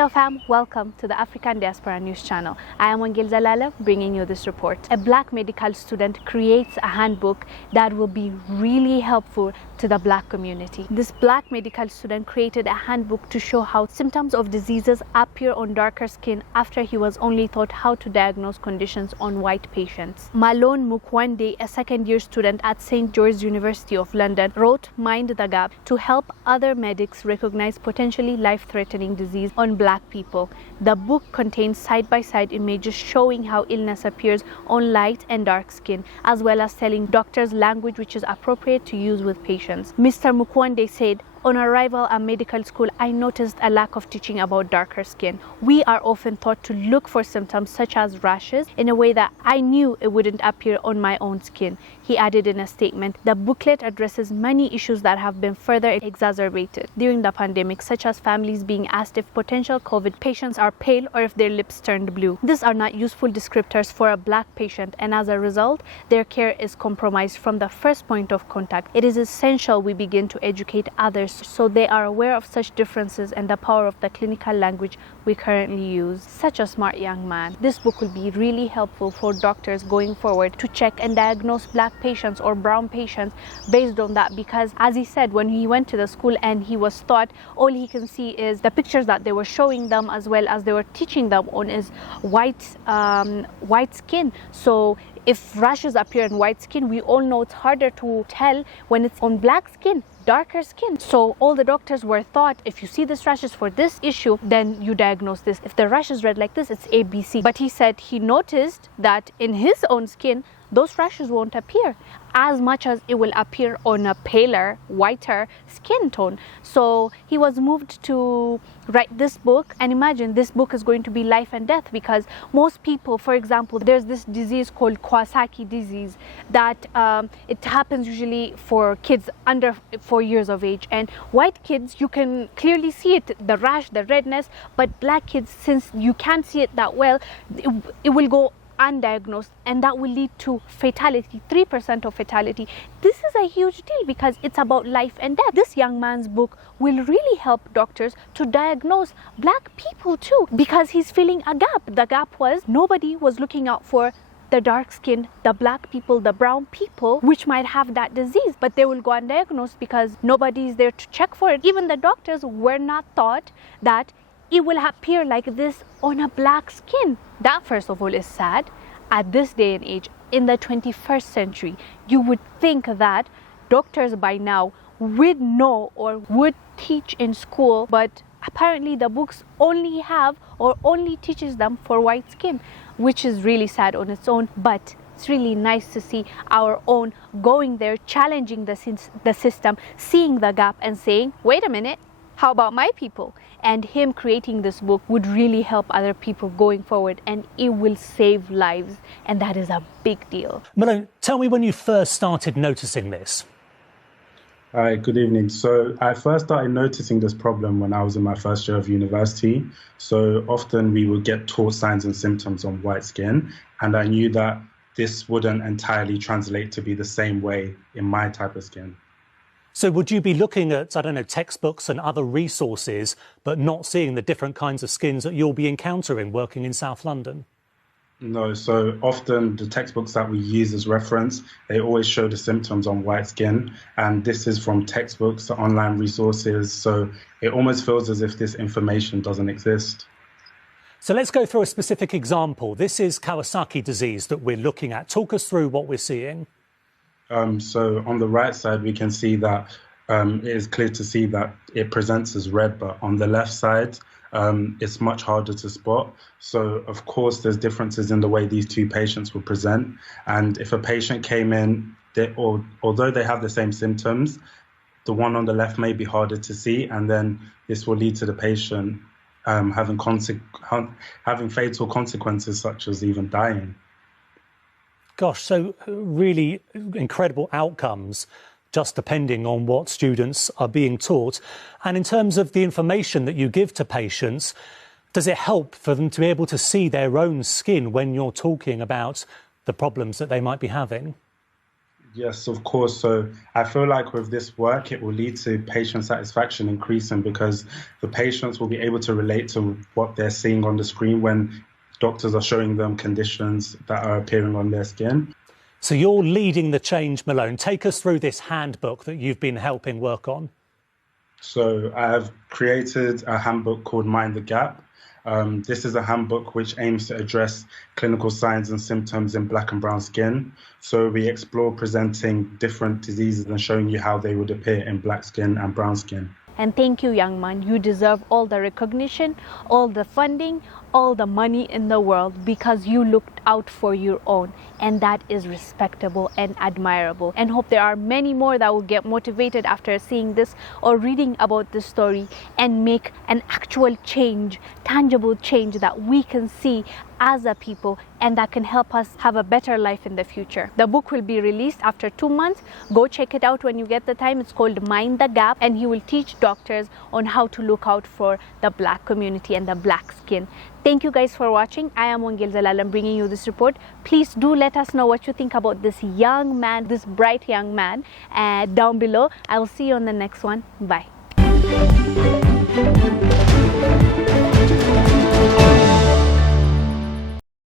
Hello fam, welcome to the African Diaspora News Channel. I am Wongel Zelalem bringing you this report. A black medical student creates a handbook that will be really helpful to the black community. This black medical student created a handbook to show how symptoms of diseases appear on darker skin after he was only taught how to diagnose conditions on white patients. Malone, a second-year student at St. George's University of London, wrote Mind the Gap to help other medics recognize potentially life-threatening disease on black people. The book contains side-by-side images showing how illness appears on light and dark skin, as well as telling doctors language which is appropriate to use with patients. Mr. Mukwande said, "On arrival at medical school, I noticed a lack of teaching about darker skin. We are often taught to look for symptoms such as rashes in a way that I knew it wouldn't appear on my own skin." He added in a statement, "The booklet addresses many issues that have been further exacerbated during the pandemic, such as families being asked if potential COVID patients are pale or if their lips turned blue. These are not useful descriptors for a black patient, and as a result, their care is compromised from the first point of contact. It is essential we begin to educate others so they are aware of such differences and the power of the clinical language we currently use." Such a smart young man. This book will be really helpful for doctors going forward to check and diagnose black patients or brown patients based on that, because as he said, when he went to the school and he was taught, all he can see is the pictures that they were showing them as well as they were teaching them on is white skin. So if rashes appear in white skin, we all know it's harder to tell when it's on black skin, darker skin. So all the doctors were taught, if you see this rashes for this issue, then you diagnose this. If the rash is red like this, it's ABC. But he said he noticed that in his own skin, those rashes won't appear as much as it will appear on a paler, whiter skin tone. So he was moved to write this book, and imagine this book is going to be life and death, because most people, for example, there's this disease called Kawasaki disease that it happens usually for kids under 4 years of age, and white kids, you can clearly see it, the rash, the redness, but black kids, since you can't see it that well, it will go undiagnosed, and that will lead to fatality, 3% of fatality. This is a huge deal because it's about life and death. This young man's book will really help doctors to diagnose black people too, because he's filling a gap. The gap was nobody was looking out for the dark skinned, the black people, the brown people, which might have that disease, but they will go undiagnosed because nobody is there to check for it. Even the doctors were not taught that it will appear like this on a black skin. That, first of all, is sad. At this day and age, in the 21st century, you would think that doctors by now would know or would teach in school, but apparently the books only have or only teaches them for white skin, which is really sad on its own. But it's really nice to see our own going there, challenging the system, seeing the gap and saying, wait a minute, how about my people? And him creating this book would really help other people going forward, and it will save lives, and that is a big deal. Malone, tell me when you first started noticing this. Hi, good evening. So I first started noticing this problem when I was in my first year of university. So often we would get taught signs and symptoms on white skin, and I knew that this wouldn't entirely translate to be the same way in my type of skin. So would you be looking at, I don't know, textbooks and other resources, but not seeing the different kinds of skins that you'll be encountering working in South London? No, so often the textbooks that we use as reference, they always show the symptoms on white skin, and this is from textbooks to online resources, so it almost feels as if this information doesn't exist. So let's go through a specific example. This is Kawasaki disease that we're looking at. Talk us through what we're seeing. So on the right side, we can see that it is clear to see that it presents as red, but on the left side, it's much harder to spot. So, of course, there's differences in the way these two patients will present. And if a patient came in, although they have the same symptoms, the one on the left may be harder to see, and then this will lead to the patient having fatal consequences, such as even dying. Gosh, so really incredible outcomes just depending on what students are being taught. And in terms of the information that you give to patients, does it help for them to be able to see their own skin when you're talking about the problems that they might be having? Yes, of course. So I feel like with this work, it will lead to patient satisfaction increasing because the patients will be able to relate to what they're seeing on the screen when doctors are showing them conditions that are appearing on their skin. So you're leading the change, Malone. Take us through this handbook that you've been helping work on. So I've created a handbook called Mind the Gap. This is a handbook which aims to address clinical signs and symptoms in black and brown skin. So we explore presenting different diseases and showing you how they would appear in black skin and brown skin. And thank you, young man. You deserve all the recognition, all the funding, all the money in the world because you looked out for your own. And that is respectable and admirable. And hope there are many more that will get motivated after seeing this or reading about this story and make an actual change, tangible change that we can see as a people and that can help us have a better life in the future. The book will be released after 2 months. Go check it out when you get the time. It's called Mind the Gap, and he will teach doctors on how to look out for the black community and the black skin. Thank you guys for watching. I am Wongel Zelalem bringing you this report. Please do let us know what you think about this young man, this bright young man down below. I'll see you on the next one. Bye.